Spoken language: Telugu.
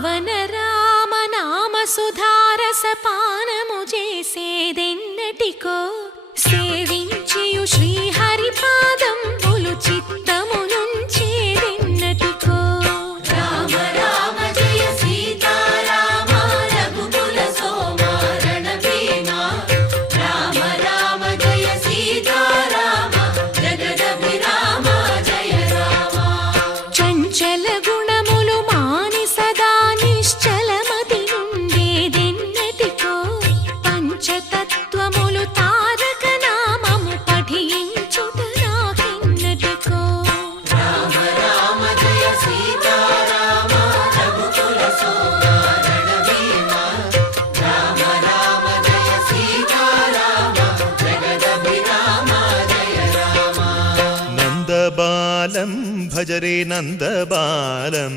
పవన రామ నామ సుధారస పానము చేసేదెన్నటికో సేవించియు శ్రీహరి పాదంబులు చిత్తము నుంచేదెన్నటికో రామ రామ జయ సీతారామ రఘుకుల సోమ రణభీమ రామ రామ జయ సీతారామ జగదభిరామ జయ రామ చంచల గుణములు మాని సదా నిశ్చలమతి నుండేదెన్నటికో పంచతత్వములు తారక నామము పఠించుట నాకెన్నటికో రామ రామ జయ సీతారామ రఘుకుల సోమ రణభీమ రామ రామ జయ సీతారామ జగదభిరామ జయ రామ నందబాలం భజరే నందబాలం